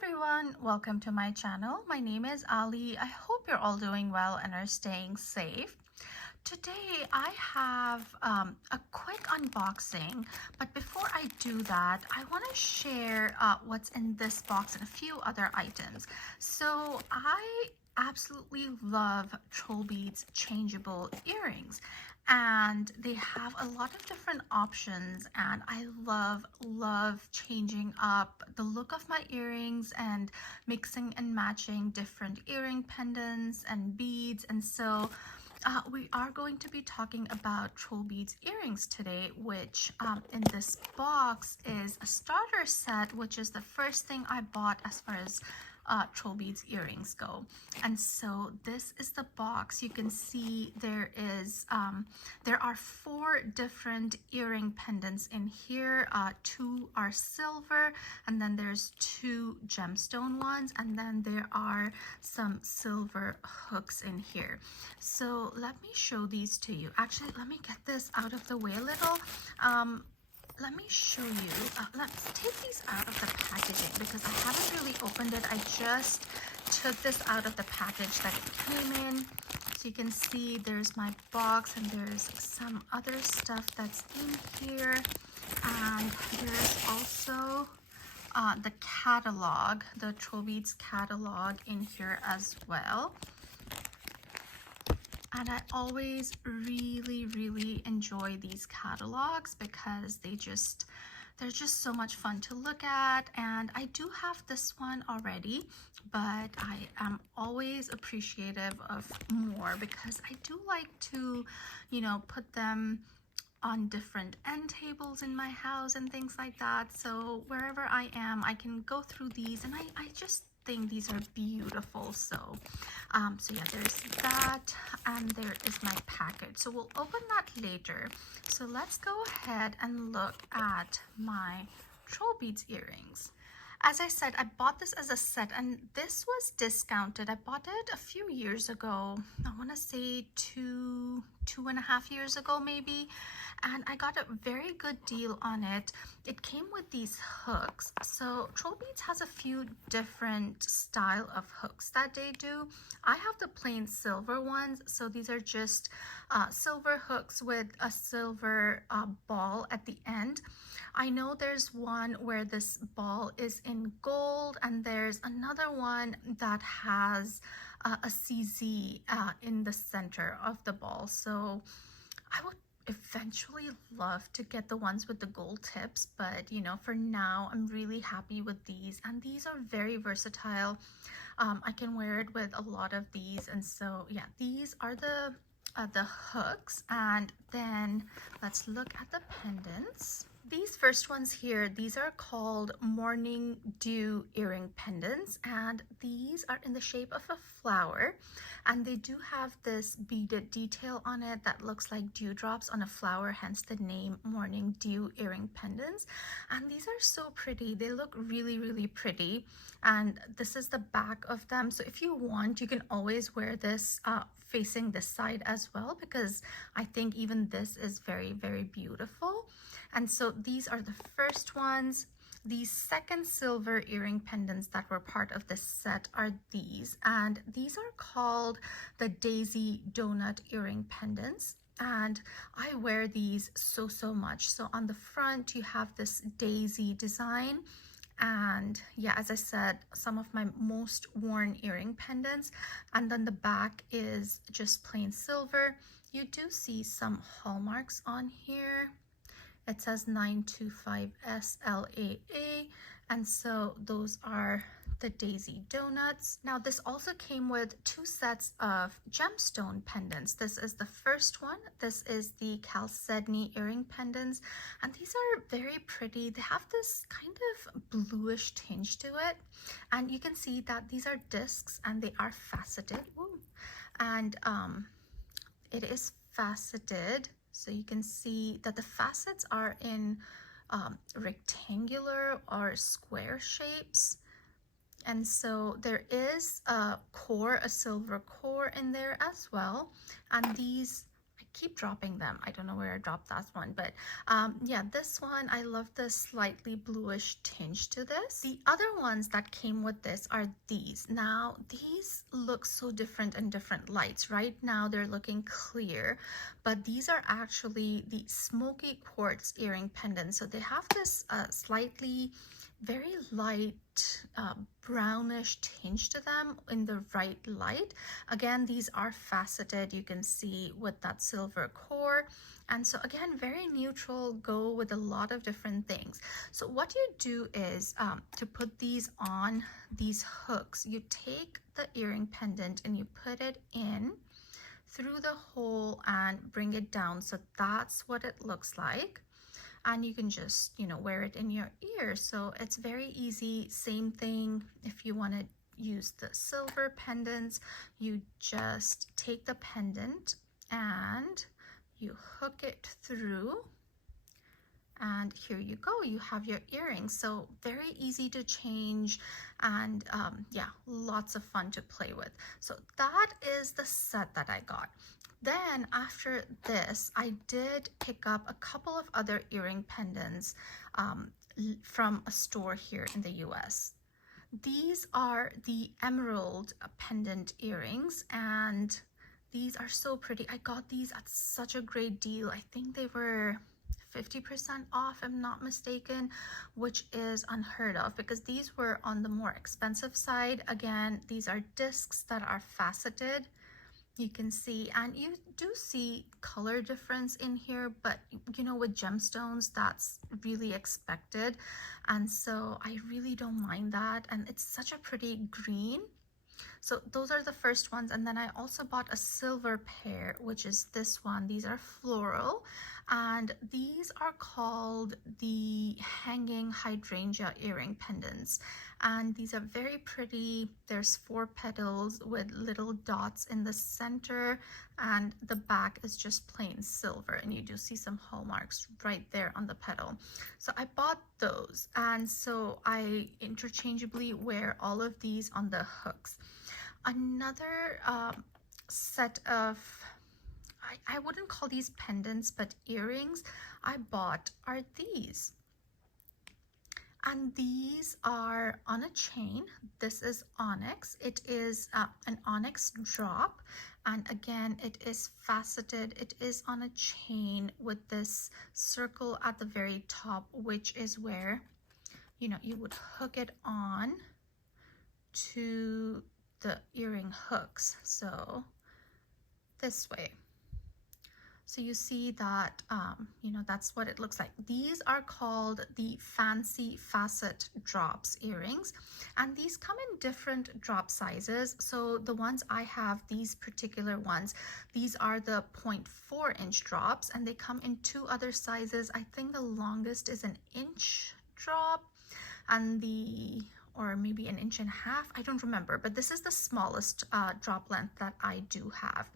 everyone, welcome to my channel. My name is Ali. I hope you're all doing well and are staying safe. Today I have a quick unboxing, but before I do that, I want to share what's in this box and a few other items. So I absolutely love TrollBeads changeable earrings, and they have a lot of different options, and I love changing up the look of my earrings and mixing and matching different earring pendants and beads. And so we are going to be talking about TrollBeads earrings today, which in this box is a starter set, which is the first thing I bought as far as TrollBeads earrings go. And so this is the box. You can see there are 4 different earring pendants in here. 2 are silver, and then there's 2 gemstone ones, and then there are some silver hooks in here. So let me show these to you. Actually, let me get this out of the way a little. Let me show you. Let's take these out of the packaging because I haven't really opened it. I just took this out of the package that it came in. So you can see there's my box and there's some other stuff that's in here. And there's also the catalog, the TrollBeads catalog in here as well. And I always really enjoy these catalogs because they're just so much fun to look at. And I do have this one already, but I am always appreciative of more because I do like to, put them on different end tables in my house and things like that. So wherever I am, I can go through these, and I just think these are beautiful. So yeah, there's that, and there is my package. So we'll open that later. So let's go ahead and look at my TrollBeads earrings. As I said, I bought this as a set, and this was discounted. I bought it a few years ago. I want to say two and a half years ago maybe, and I got a very good deal on it. It came with these hooks. So TrollBeads has a few different style of hooks that they do. I have the plain silver ones, so these are just silver hooks with a silver ball at the end. I know there's one where this ball is in gold, and there's another one that has a CZ in the center of the ball. So I would eventually love to get the ones with the gold tips, but for now I'm really happy with these, and these are very versatile. I can wear it with a lot of these. And so yeah, these are the hooks. And then let's look at the pendants. These first ones here, these are called Morning Dew earring pendants, and these are in the shape of a flower, and they do have this beaded detail on it that looks like dewdrops on a flower, hence the name Morning Dew earring pendants. And these are so pretty. They look really pretty, and this is the back of them. So if you want, you can always wear this facing this side as well, because I think even this is very beautiful. And so these are the first ones. The second silver earring pendants that were part of this set are these, and these are called the Daisy Donut earring pendants. And I wear these so much. So on the front you have this daisy design, and yeah, as I said, some of my most worn earring pendants. And then the back is just plain silver. You do see some hallmarks on here. It says 925 SLAA, and so those are the Daisy Donuts. Now this also came with 2 sets of gemstone pendants. This is the first one. This is the Chalcedony earring pendants, and these are very pretty. They have this kind of bluish tinge to it, and you can see that these are discs and they are faceted. Ooh. And it is faceted. So you can see that the facets are in rectangular or square shapes. And so there is a core, a silver core in there as well. And these, I keep dropping them. I don't know where I dropped that one, but yeah, this one, I love the slightly bluish tinge to this. The other ones that came with this are these. Now, these look so different in different lights. Right now, they're looking clear, but these are actually the smoky quartz earring pendants. So they have this slightly very light brownish tinge to them in the right light. Again, these are faceted, you can see, with that silver core. And so again, very neutral, go with a lot of different things. So what you do is to put these on these hooks, you take the earring pendant and you put it in through the hole and bring it down. So that's what it looks like. And you can just, you know, wear it in your ear. So it's very easy. Same thing if you want to use the silver pendants, you just take the pendant and you hook it through, and here you go, you have your earrings. So very easy to change, and yeah, lots of fun to play with. So that is the set that I got. Then after this, I did pick up a couple of other earring pendants from a store here in the US. These are the emerald pendant earrings, and these are so pretty. I got these at such a great deal. I think they were 50% off, if I'm not mistaken, which is unheard of because these were on the more expensive side. Again, these are discs that are faceted. You can see, and you do see color difference in here, but you know, with gemstones, that's really expected. And so I really don't mind that. And it's such a pretty green. So those are the first ones. And then I also bought a silver pair, which is this one. These are floral, and these are called the hanging hydrangea earring pendants. And these are very pretty. There's 4 petals with little dots in the center, and the back is just plain silver, and you do see some hallmarks right there on the petal. So I bought those, and so I interchangeably wear all of these on the hooks. Another set of, I wouldn't call these pendants, but earrings I bought are these. And these are on a chain. This is onyx. It is an onyx drop. And again, it is faceted. It is on a chain with this circle at the very top, which is where, you know, you would hook it on to the earring hooks. So this way. So you see that, you know, that's what it looks like. These are called the fancy facet drops earrings, and these come in different drop sizes. So the ones I have, these particular ones, these are the 0.4 inch drops, and they come in 2 other sizes. I think the longest is an inch drop, and or maybe an inch and a half, I don't remember, but this is the smallest drop length that I do have.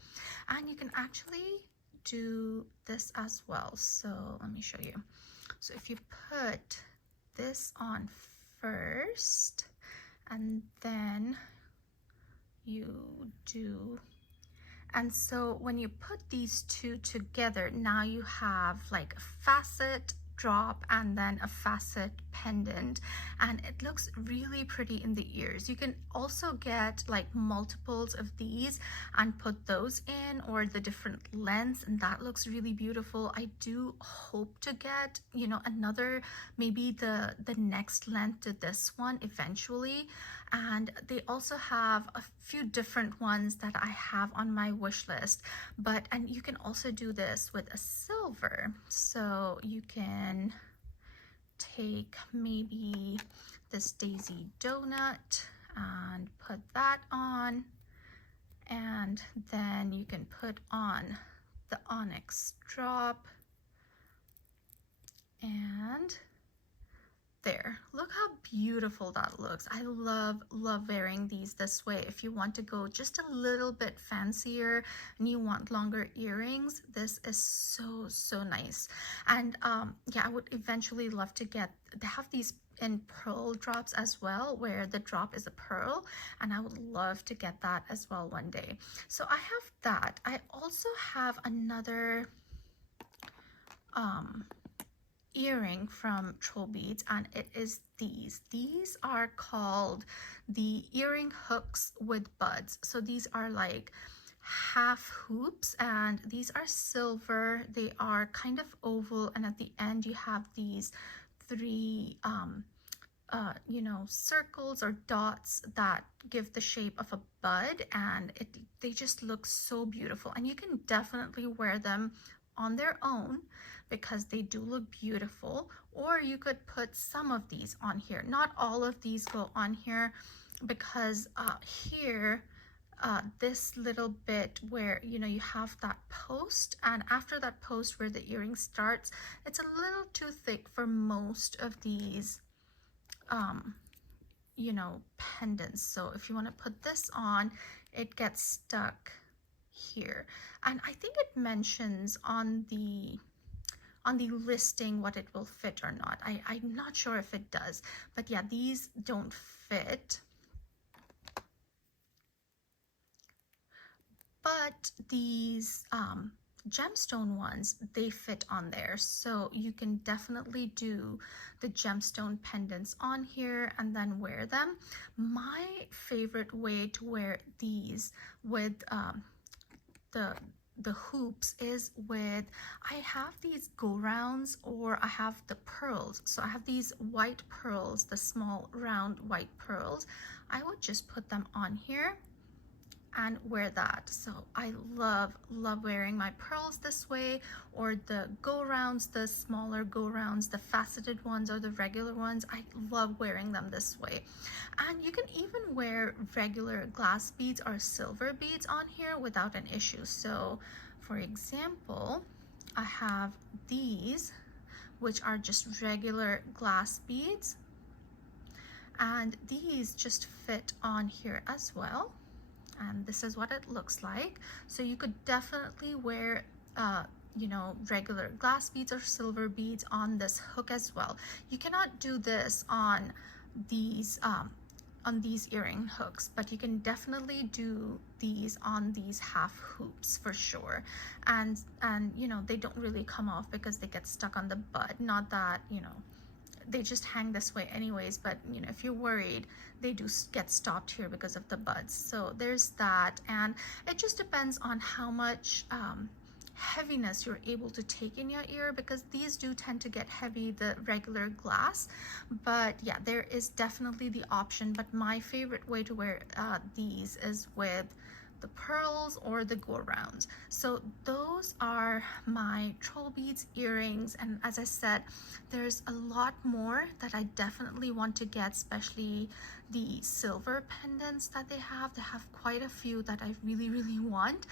And you can actually do this as well. So let me show you. So if you put this on first, and then you do, and so when you put these two together, now you have like a facet drop and then a facet pendant, and it looks really pretty in the ears. You can also get like multiples of these and put those in, or the different lengths, and that looks really beautiful. I do hope to get, you know, another, maybe the next length to this one eventually. And they also have a few different ones that I have on my wish list. And you can also do this with a silver. So you can take maybe this daisy donut and put that on. And then you can put on the onyx drop and There, look how beautiful that looks. I love wearing these this way. If you want to go just a little bit fancier and you want longer earrings, this is so nice. And yeah, I would eventually love to get, they have these in pearl drops as well, where the drop is a pearl, and I would love to get that as well one day. So I have that. I also have another earring from TrollBeads, and it is these are called the earring hooks with buds. So these are like half hoops, and these are silver. They are kind of oval, and at the end you have these three you know, circles or dots that give the shape of a bud, and they just look so beautiful. And you can definitely wear them on their own because they do look beautiful, or you could put some of these on here. Not all of these go on here because here this little bit where, you know, you have that post, and after that post where the earring starts, it's a little too thick for most of these you know, pendants. So if you want to put this on, it gets stuck here. And I think it mentions on the listing what it will fit or not. I'm not sure if it does, but yeah, these don't fit. But these gemstone ones, they fit on there, so you can definitely do the gemstone pendants on here and then wear them. My favorite way to wear these with the hoops is with, I have these go rounds, or I have the pearls. So I have these white pearls, the small round white pearls. I would just put them on here and wear that. So I love wearing my pearls this way, or the go rounds, the smaller go rounds, the faceted ones or the regular ones. I love wearing them this way. And you can even wear regular glass beads or silver beads on here without an issue. So for example, I have these, which are just regular glass beads, and these just fit on here as well. And this is what it looks like. So you could definitely wear you know, regular glass beads or silver beads on this hook as well. You cannot do this on these earring hooks, but you can definitely do these on these half hoops for sure. And you know, they don't really come off because they get stuck on the bud. Not that, you know, they just hang this way anyways, but you know, if you're worried, they do get stopped here because of the buds. So there's that, and it just depends on how much heaviness you're able to take in your ear, because these do tend to get heavy, the regular glass. But yeah, there is definitely the option, but my favorite way to wear these is with the pearls or the go rounds. So those are my TrollBeads earrings, and as I said, there's a lot more that I definitely want to get, especially the silver pendants that they have. They have quite a few that I really want,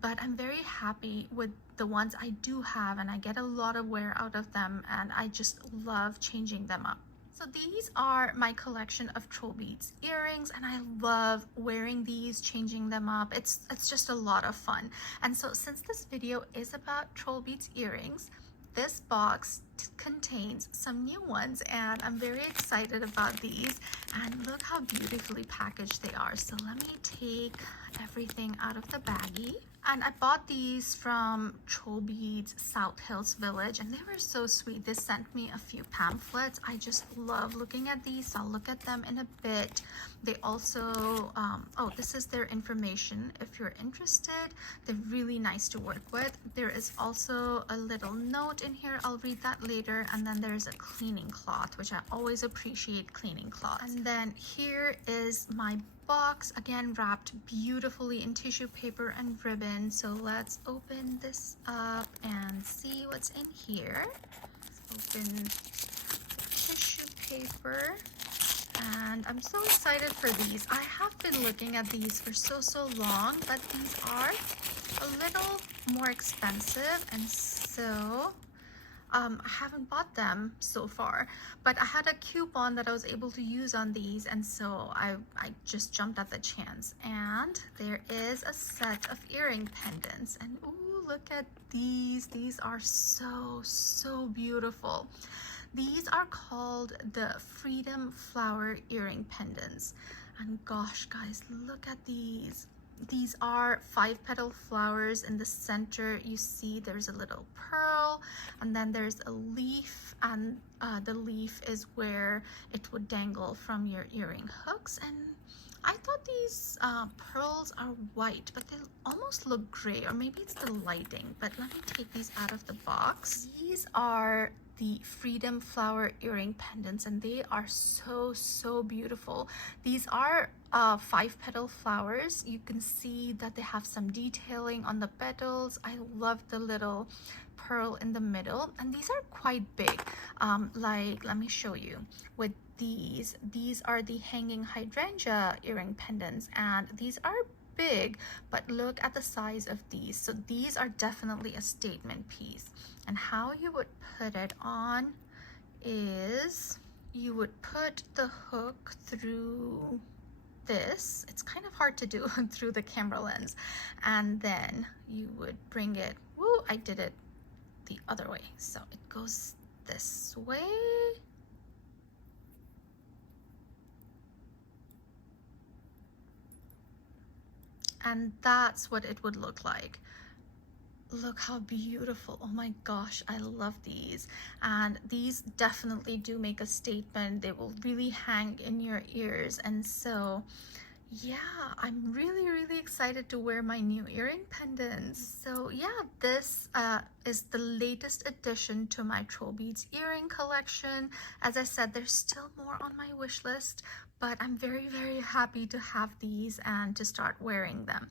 but I'm very happy with the ones I do have, and I get a lot of wear out of them, and I just love changing them up. So these are my collection of TrollBeads earrings, and I love wearing these, changing them up. It's just a lot of fun. And so since this video is about TrollBeads earrings, this box contains some new ones, and I'm very excited about these. And look how beautifully packaged they are. So let me take everything out of the baggie. And I bought these from TrollBeads South Hills Village, and they were so sweet. They sent me a few pamphlets. I just love looking at these. I'll look at them in a bit. They also, oh, this is their information if you're interested. They're really nice to work with. There is also a little note in here. I'll read that later. And then there's a cleaning cloth, which I always appreciate cleaning cloths. And then here is my box, again wrapped beautifully in tissue paper and ribbon. So let's open this up and see what's in here. Let's open the tissue paper, and I'm so excited for these. I have been looking at these for so long, but these are a little more expensive, and so I haven't bought them so far, but I had a coupon that I was able to use on these, and so I just jumped at the chance. And there is a set of earring pendants, and ooh, look at these. These are so beautiful. These are called the Freedom Flower earring pendants. And gosh, guys, look at these. These are 5-petal flowers. In the center you see there's a little pearl, and then there's a leaf, and the leaf is where it would dangle from your earring hooks. And I thought these pearls are white, but they almost look gray, or maybe it's the lighting. But let me take these out of the box. These are the Freedom Flower earring pendants, and they are so beautiful. These are 5-petal flowers. You can see that they have some detailing on the petals. I love the little pearl in the middle, and these are quite big. Like, let me show you. With these are the hanging hydrangea earring pendants, and these are big, but look at the size of these. So these are definitely a statement piece. And how you would put it on is you would put the hook through this. It's kind of hard to do through the camera lens, and then you would bring it, woo, I did it the other way, so it goes this way. And that's what it would look like. Look how beautiful. Oh my gosh, I love these. And these definitely do make a statement. They will really hang in your ears. And so yeah, I'm really excited to wear my new earring pendants. So yeah, this is the latest addition to my TrollBeads earring collection. As I said, there's still more on my wish list, but I'm very happy to have these and to start wearing them.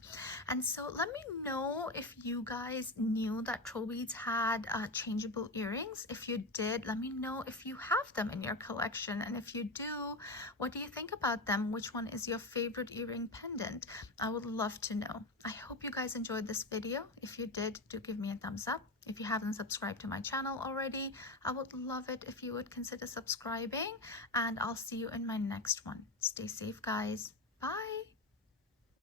And so let me know if you guys knew that TrollBeads had changeable earrings. If you did, let me know if you have them in your collection, and if you do, what do you think about them? Which one is your favorite earring pendant? I would love to know. I hope you guys enjoyed this video. If you did, do give me a thumbs up. If you haven't subscribed to my channel already, I would love it if you would consider subscribing, and I'll see you in my next one. Stay safe, guys.